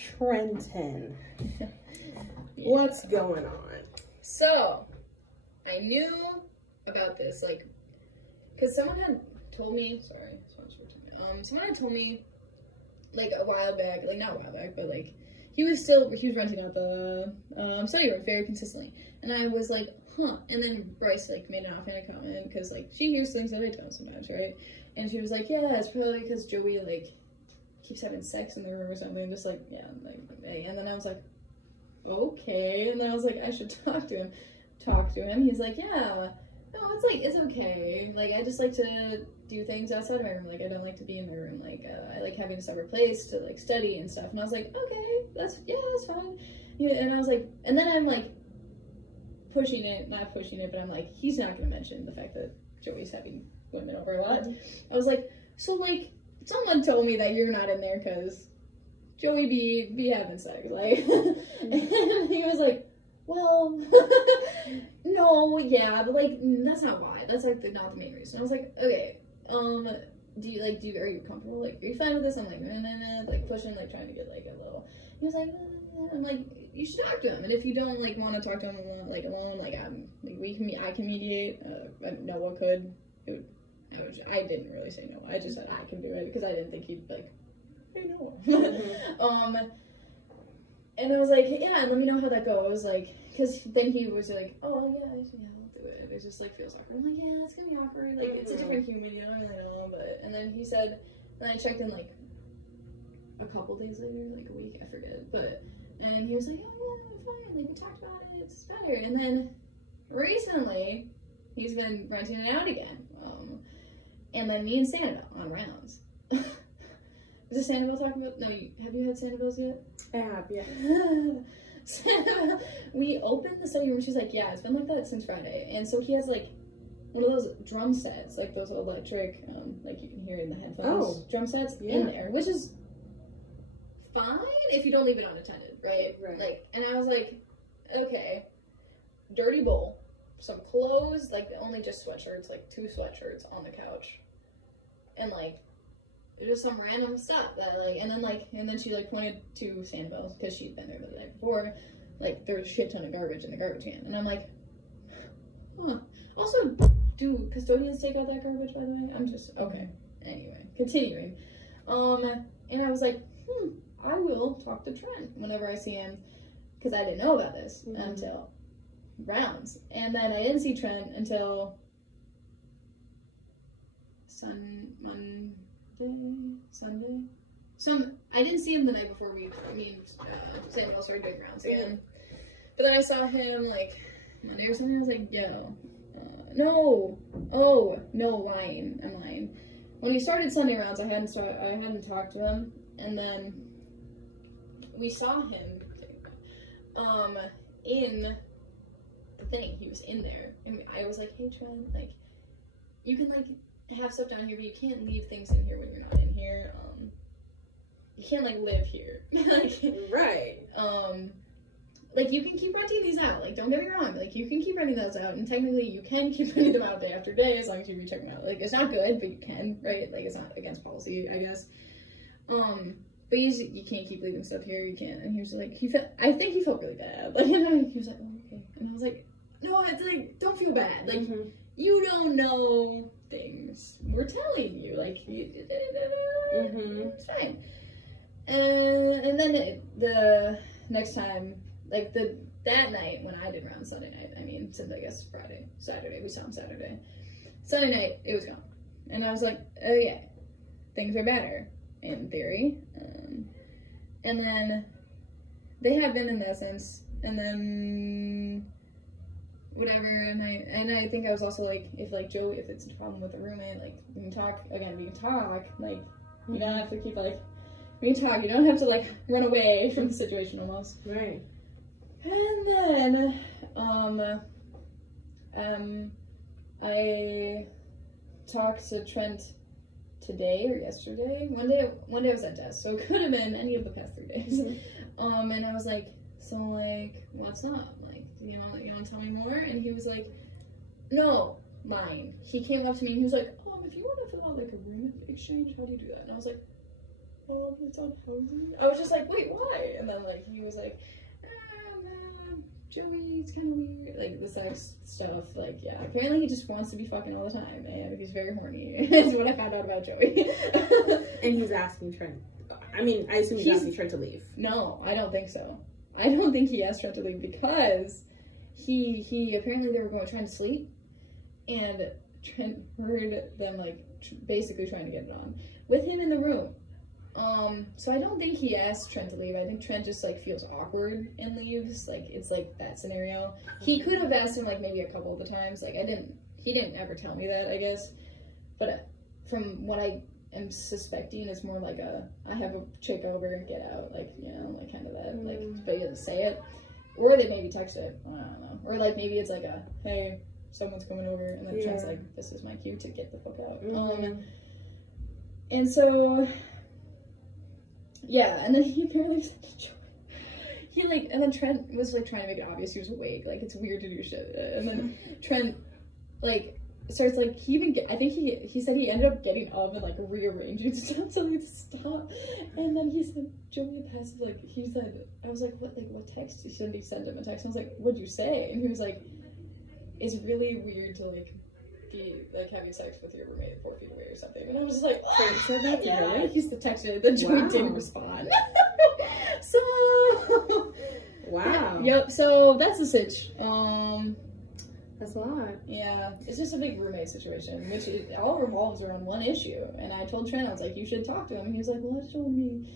Trenton. What's going on? So, I knew about this, like, because someone had told me, someone had told me, like, a while back, like, not a while back, but, like, he was renting out the study room very consistently. And I was like, huh. And then Bryce, like, made an offhanded comment, because, like, she hears things that I don't sometimes, right? And she was like, yeah, it's probably because Joey, like, keeps having sex in the room or something. Just like, yeah, like, hey. And then I was like, okay. And then I was like, I should talk to him. He's like, yeah, no, it's like, it's okay. Like, I just like to do things outside of my room. Like, I don't like to be in my room. Like, I like having a separate place to, like, study and stuff. And I was like, okay, that's fine. Yeah, and I was like, and then I'm like, not pushing it, but I'm like, he's not going to mention the fact that Joey's having women over a lot. I was like, so, like, someone told me that you're not in there because Joey be having sex, like, and he was like, well, no, yeah, but, like, that's not why. That's, like, not the main reason. I was like, okay, are you comfortable? Like, are you fine with this? I'm like, nah, like, pushing, like, trying to get, like, a little. He was like, I'm like, you should talk to him, and if you don't, like, want to talk to him alone, like, I can mediate. Noah could. I didn't really say no. I just said I can do it because I didn't think he'd, like, hey, Noah. And I was like, yeah, let me know how that goes, like, because then he was like, oh, yeah, I'll do it. It just, like, feels awkward. I'm like, yeah, it's gonna be awkward. Like, it's a different human, you don't really know, but, and then he said, and I checked in, like, a couple days later, like, a week, I forget, but, and he was like, oh, yeah, I'm fine, like, we talked about it, it's better, and then, recently, he's been renting it out again, and then me and Sanibel on rounds. Is it Sanibel talking about? No, have you had Sanibel's yet? I have, yeah. Sanibel, we opened the study room. She's like, yeah, it's been like that since Friday. And so he has like one of those drum sets, like those electric, like you can hear in the headphones, drum sets in there, which is fine if you don't leave it unattended, right? Like, and I was like, okay, dirty bowl, some clothes, like only just sweatshirts, like 2 sweatshirts on the couch, and like just some random stuff that like, and then she like pointed to Sanibel's because she'd been there the day before, like there's a shit ton of garbage in the garbage can, and I'm like, huh. Also, do custodians take out that garbage, by the way? I'm just okay. Anyway, continuing, and I was like, I will talk to Trent whenever I see him, because I didn't know about this until rounds, and then I didn't see Trent until Sunday. I didn't see him the night before me and Sanibel started doing rounds again. But then I saw him like Monday or something. I was like, yo, no, lying. I'm lying. When he started Sunday rounds, I hadn't talked to him, and then we saw him in the thing. He was in there, and I was like, hey Trent, like, you can like have stuff down here, but you can't leave things in here when you're not in here. You can't like live here. Like, right. Like, you can keep renting these out. Like, don't get me wrong. Like, you can keep renting those out, and technically you can keep renting them out day after day as long as you recheck them out. Like, it's not good, but you can, right? Like, it's not against policy, I guess. But you can't keep leaving stuff here. You can't. And he was like, I think he felt really bad. Like, and he was like, oh, okay. And I was like, no, it's like, don't feel bad. Like, you don't know things. We're telling you. Like, it's fine. And then the next time, like, that night when I did round Sunday night, I mean, since I guess Saturday, we saw him Saturday. Sunday night, it was gone. And I was like, oh yeah, things are better, in theory. And then they have been in that sense, and then whatever, and I think I was also like, if it's a problem with a roommate, like, we can talk, like, you don't have to keep, like, we can talk, you don't have to, like, run away from the situation almost. Right. And then, I talked to Trent today or yesterday. One day I was at desk, so it could have been any of the past 3 days. And I was like, so, like, what's up? Like, you want to tell me more? And he was like, no, lying. He came up to me and he was like, if you want to fill out, like, a room exchange, how do you do that? And I was like, it's unhousing. I was just like, wait, why? And then like he was like, man, Joey's kind of weird, like the sex stuff. Like, yeah, apparently he just wants to be fucking all the time, and he's very horny. Is what I found out about Joey. And he's asking Trent. I mean, I assume he's asking Trent to leave. No, I don't think so. I don't think he asked Trent to leave because he apparently they were trying to sleep, and Trent heard them like basically trying to get it on with him in the room. So I don't think he asked Trent to leave. I think Trent just like feels awkward and leaves. Like it's like that scenario. He could have asked him like maybe a couple of the times. Like he didn't ever tell me that, I guess. But from what I am suspecting, it's more like I have a chick over and get out, like, you know, like kind of that, like, but he doesn't say it. Or they maybe text it. I don't know. Or like maybe it's like hey, someone's coming over, and then Trent's like, this is my cue to get the fuck out. And so. Yeah, and then he apparently said to Joey, he like, and then Trent was like trying to make it obvious he was awake, like it's weird to do shit, and then Trent like starts like I think he said he ended up getting up and like rearranging stuff so he'd stop, and then he said Joey passed like he said I was like what text? He said he sent him a text. I was like, what'd you say? And he was like, it's really weird to like be like having sex with your roommate 4 feet away or something, and I was just like, yeah, he's the texter. Then Joey didn't respond. So wow. Yep. So that's the sitch. That's a lot. Yeah, it's just a big roommate situation, which all revolves around one issue. And I told Trent, I was like, you should talk to him. And he was like, well, that's showing me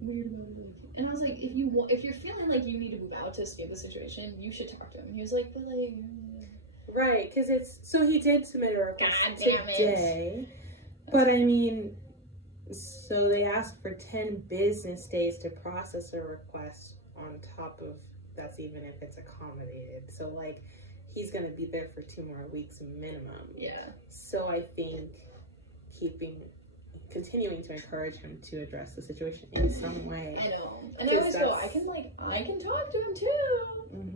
weird about it. And I was like, if you're feeling like you need to move out to escape the situation, you should talk to him. And he was like, but like. Right, because so he did submit a request today, but I mean, so they asked for 10 business days to process a request on top of, that's even if it's accommodated, so like, he's gonna be there for 2 more weeks minimum. Yeah. So I think continuing to encourage him to address the situation in some way. I know. And I always go, I can talk to him too.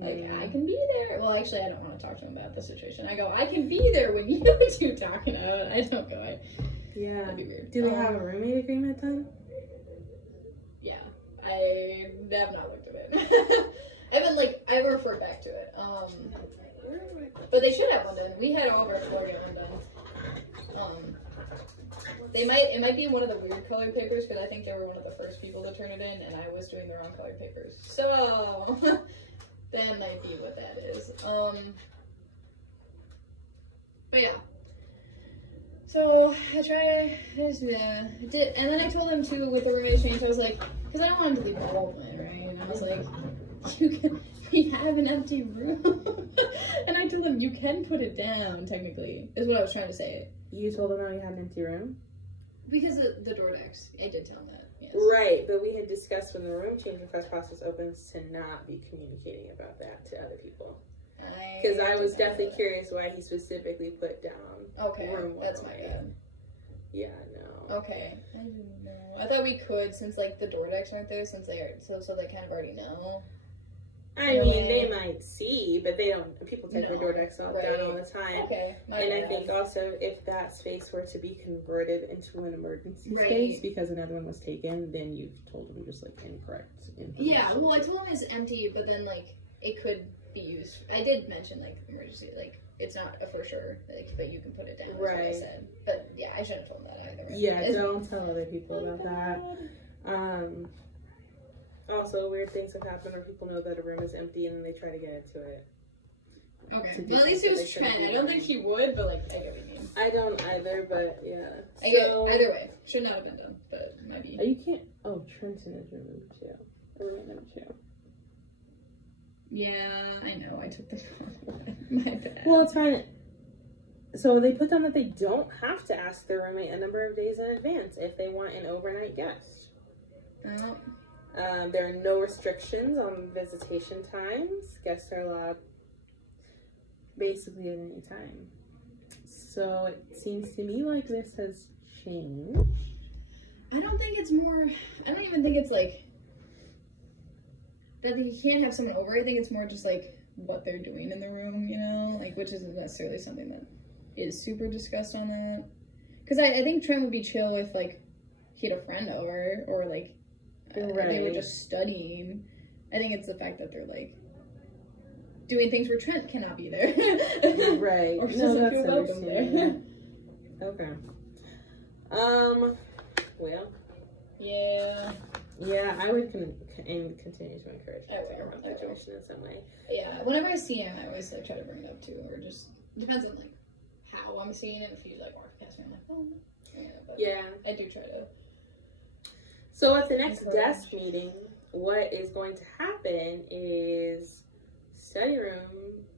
Like, I can be there. Well, actually, I don't want to talk to him about the situation. I go, I can be there when you two talking about it. I don't go, yeah. That'd be weird. Do they have a roommate agreement then? Yeah. I have not looked at it. I haven't referred back to it. But they should have one done. We had over a 4-year one done. It might be one of the weird colored papers because I think they were one of the first people to turn it in, and I was doing the wrong colored papers. So that might be what that is. But yeah. So I did, and then I told him too with the roommate change. I was like, because I don't want him to leave the whole plan, right? And I was like, we have an empty room, and I told him you can put it down. Technically, is what I was trying to say. You told him that you had an empty room? Because of the DoorDax. I did tell him that, yes. Right, but we had discussed when the room change request process opens to not be communicating about that to other people. Because I was definitely curious why he specifically put down room 108. That's my bad. Yeah, no. Okay. I didn't know. I thought we could, since like the DoorDax aren't there, since they are, so they kind of already know. I mean, they might see, but they don't. People take their DoorDax down all the time. Okay. And I think also if that space were to be converted into an emergency space because another one was taken, then you've told them just like incorrect information. Yeah. Well, I told him it's empty, but then like it could be used. I did mention like emergency, like it's not a for sure, like, but you can put it down. Right. What I said. But yeah, I shouldn't have told him that either. Yeah. Don't tell other people about that. Also, weird things have happened where people know that a room is empty and then they try to get into it. Okay. Well, at least he was Trent. I don't think he would, but like, I get what you mean. I don't either, but yeah. I get either way. Should not have been done, but maybe. You can't. Oh, Trenton is removed too. Room number 2. Yeah, I know. I took the wrong one. My bad. Well, it's fine. So they put down that they don't have to ask their roommate a number of days in advance if they want an overnight guest. Oh. There are no restrictions on visitation times. Guests are allowed basically at any time. So it seems to me like this has changed. I don't even think it's like that you can't have someone over. I think it's more just like what they're doing in the room, you know, like, which isn't necessarily something that is super discussed on that. Because I think Trent would be chill if like he had a friend over, or like they were just studying. I think it's the fact that they're like doing things where Trent cannot be there. Right. Or doesn't feel welcome there. Okay. Well. Yeah, I would continue to encourage him to situation in some way. Yeah, whenever I see him, I always like try to bring it up too, or just depends on like how I'm seeing it. If you like walk past me, I'm like, oh, yeah. I do try to. So at the next desk meeting, what is going to happen is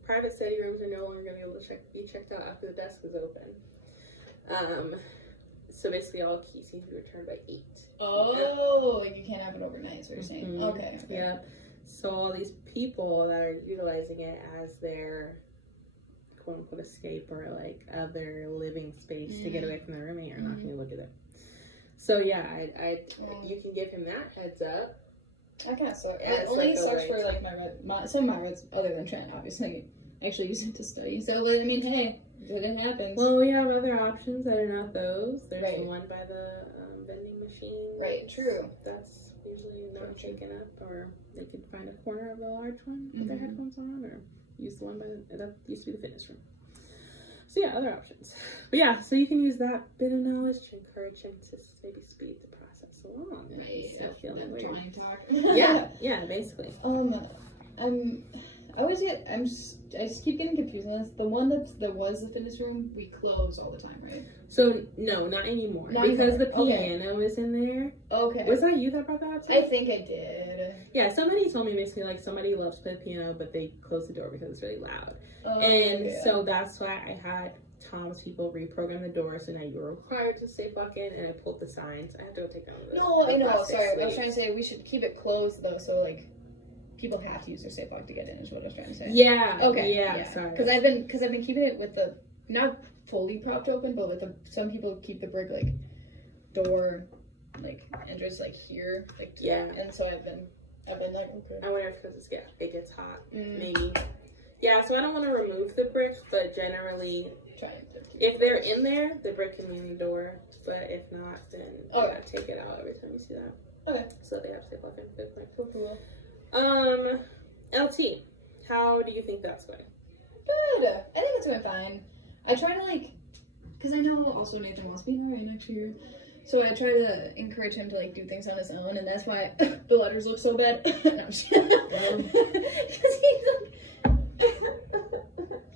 private study rooms are no longer going to be able to be checked out after the desk is open. So basically all keys need to be returned by 8. Oh, like you can't have it overnight is what you're saying. Mm-hmm. Okay. Yeah. So all these people that are utilizing it as their quote unquote escape or like other living space to get away from their roommate are not going to look at it. So yeah, you can give him that heads up. I kind of suck. It only sucks for like some of my reds other than Trent, obviously, actually use it to study. So, but I mean, hey, it happens. Well, we have other options that are not those. There's the one by the vending machine. Right, true. That's usually not taken up, or they could find a corner of the large one with their headphones on, or use the one that used to be the fitness room. So yeah, other options. But yeah, so you can use that bit of knowledge to encourage him to maybe speed the process along. Right. Feeling weird. Trying talk. yeah, basically. I just keep getting confused on this. The one that was the fitness room, we close all the time, right? So no, not anymore. Because the piano is in there. Okay. Was that you that brought that up to me? I think I did. Yeah, somebody told me basically like somebody loves to play the piano, but they close the door because it's really loud. So that's why I had Tom's people reprogram the door, so now you were required to stay fucking, and I pulled the signs. I have to go take down the I know, sorry. I was trying to say we should keep it closed though, so like people have to use their safe lock to get in is what I was trying to say. Yeah. Okay. Yeah. Sorry. Because I've been keeping it with the not fully propped open, but with some people keep the brick like door like entrance like here, like and so I've been like okay. I wonder if because it gets hot, maybe. Yeah, so I don't want to remove the brick, but generally, if they're in there, the brick can be in the door. But if not, then you gotta take it out every time you see that. Okay. So they have to take fucking good point. Cool. LT, how do you think that's going? Good. I think it's going fine. I try to because I know also Nathan wants to be an RA next year. So I try to encourage him to like do things on his own, and that's why the letters look so bad. Because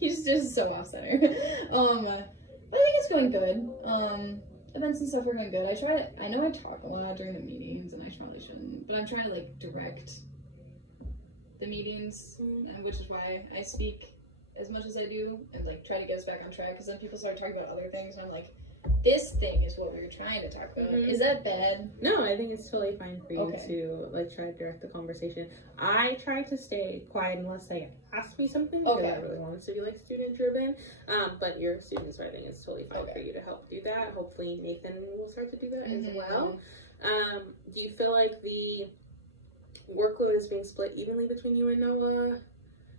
he's just so off center. But I think it's going good. Events and stuff are going good. I know I talk a lot during the meetings, and I probably shouldn't, but I'm trying to like direct the meetings, which is why I speak as much as I do, and like try to get us back on track. Because then people start talking about other things, and I'm like, this thing is what we were trying to talk about. Is that bad? No, I think it's totally fine for you to like try to direct the conversation. I try to stay quiet unless they ask me something because I really want it to be like student driven. But your students, I think it's totally fine for you to help do that. Hopefully Nathan will start to do that as well. Do you feel like the workload is being split evenly between you and Noah?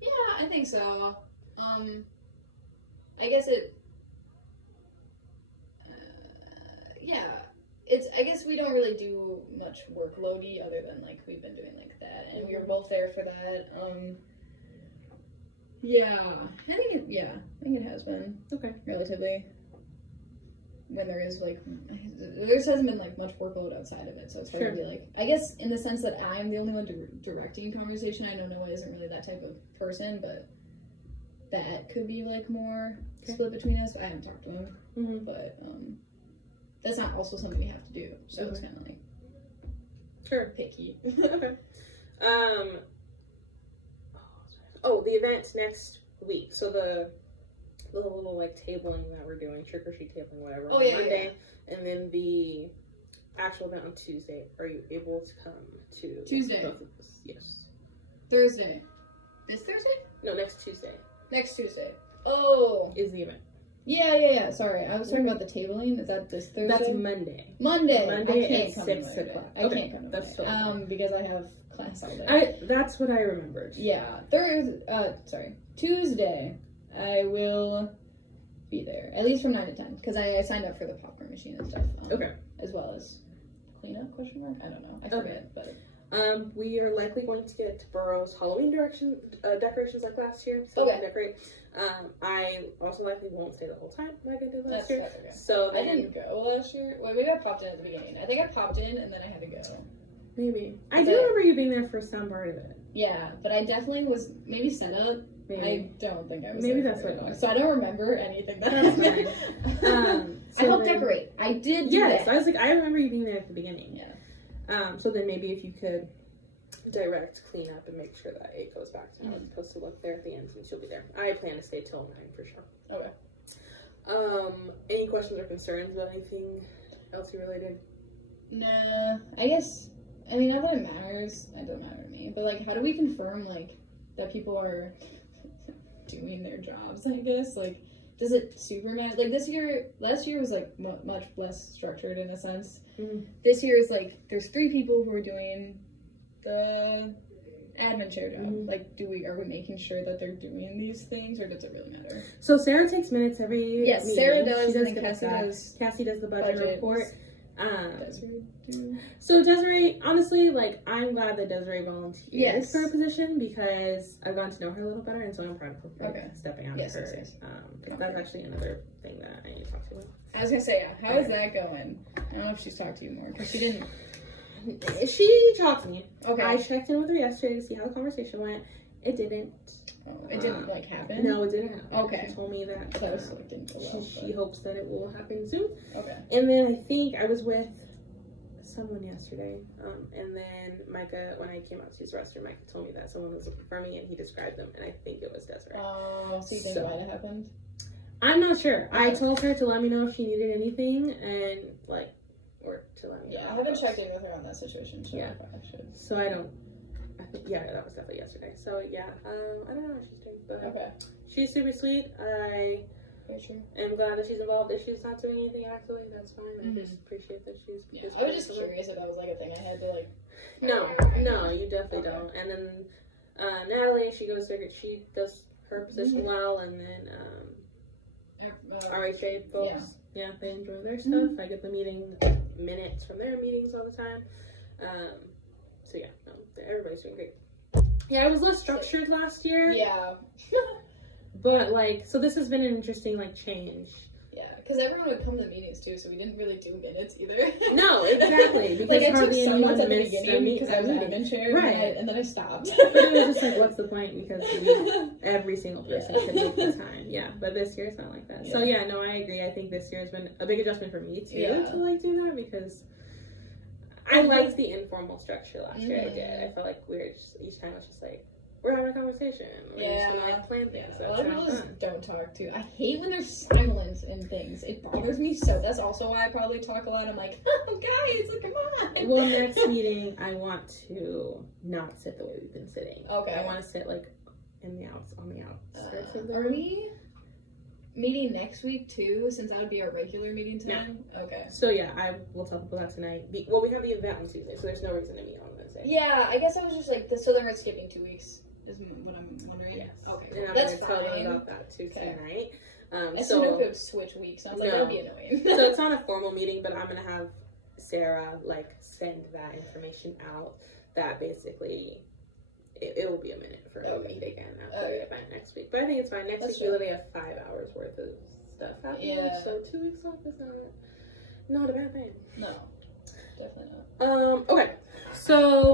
Yeah, I think so. I guess it. I guess we don't really do much workloady other than like we've been doing like that, and we were both there for that. I think it has been relatively. When there hasn't been like much workload outside of it, so it's hard to be like. I guess in the sense that I'm the only one directing conversation. I know Noah isn't really that type of person, but that could be like more split between us. I haven't talked to him, but that's not also something we have to do. So it's kind of like picky. Okay. The event next week. So the little like tabling that we're doing, trick or treat tabling, whatever, on Monday, and then the actual event on Tuesday. Are you able to come to Tuesday? Both of us? Yes. Thursday. This Thursday? No, next Tuesday. Next Tuesday. Oh. Is the event. Yeah. Sorry, I was talking about the tabling. Is that this Thursday? That's Monday. Monday at 6 o'clock. I can't come. That's because I have class all day. That's what I remembered. Yeah. Tuesday, I will be there at least from 9 to 10 because I signed up for the popcorn machine and stuff. As well as cleanup? Question mark. I don't know. I forget, but. We are likely going to get Burrow's Halloween decorations like last year. So we'll decorate. I also likely won't stay the whole time like I did last year. Okay. So then, I didn't go last year. Well, maybe I popped in at the beginning. I think I popped in and then I had to go. Maybe. I do remember you being there for some part of it. Yeah, but I definitely was maybe set up. Maybe. I don't think I was. Maybe that's what it was. So I don't remember anything that happened. I helped decorate. I did. Yes, I was like, I remember you being there at the beginning. Yeah. So then maybe if you could direct clean up and make sure that it goes back to how it's supposed to look there at the end, and she'll be there. I plan to stay till 9 for sure. Okay. Any questions or concerns about anything else related? Nah, I guess, I mean, not that it matters, it doesn't matter to me, but like, how do we confirm, like, that people are doing their jobs, I guess? Like, does it super matter? Like, last year was, like, much less structured in a sense. Mm-hmm. This year is, like, there's 3 people who are doing the admin chair job. Mm-hmm. Like, are we making sure that they're doing these things, or does it really matter? So Sarah takes minutes every meeting. Sarah does, she does, and Cassie does the budget report. Desiree do. So Desiree, honestly, like, I'm glad that Desiree volunteered for a position because I've gotten to know her a little better, and so I'm proud of her for stepping out of her. That's actually another thing that I need to talk to you about. I was gonna say, how is that going? I don't know if she's talked to you more, because she didn't. She talked to me. Okay. I checked in with her yesterday to see how the conversation went. It didn't. Oh, it didn't happen? No, it didn't happen. Okay. She told me that she hopes that it will happen soon. Okay. And then I think I was with someone yesterday, and then Micah, when I came out to use the restroom, Micah told me that someone was looking for me, and he described them, and I think it was Desiree. Oh, so you think it might have happened? I'm not sure. Okay. I told her to let me know if she needed anything, and or to let me know. Yeah, I haven't checked in with her on that situation. So yeah. I should. So I think, that was definitely yesterday. So yeah, I don't know what she's doing, but she's super sweet. I am glad that she's involved. If she's not doing anything actively, that's fine. I just appreciate that she's. Yeah, I was just curious if that was like a thing I had to like. No, you definitely don't. And then Natalie, she does her position well, and then RHA folks, they enjoy their stuff. I get the minutes from their meetings all the time. So yeah, everybody's doing great. Yeah, it was less structured last year. Yeah. But so this has been an interesting change. Yeah, because everyone would come to the meetings too, so we didn't really do minutes either. No, exactly. Because hardly anyone missed the meeting because I was admin chair, right? And then I stopped. But it was just what's the point? Because every single person could make the time. Yeah, but this year it's not like that. Yeah. So yeah, no, I agree. I think this year has been a big adjustment for me too to do that because I liked the informal structure last year. I did. I felt like we were just each time it was just we're having a conversation. We're just gonna plan things. A lot of people just don't talk to. I hate when there's silence in things. It bothers me so. That's also why I probably talk a lot. I'm like, oh, guys, come on. Well, next meeting, I want to not sit the way we've been sitting. Okay. I want to sit on the outskirts of the room. Are we meeting next week too? Since that would be our regular meeting time. No. Okay. So yeah, I will tell people that tonight. We have the event on Tuesday, so there's no reason to meet on Wednesday. Yeah, I guess I was just so then we're skipping 2 weeks. Is what I'm wondering. Yes. Okay. And I'm that's going to tell them about that too tonight. I still know if it would switch weeks. Sounds like that would be annoying. So it's not a formal meeting, but I'm going to have Sarah send that information out. That basically it will be a minute for a meet again after the event next week. But I think it's fine. Next week we literally have 5 hours worth of stuff happening. Yeah. So 2 weeks off is not a bad thing. No, definitely not. Okay. So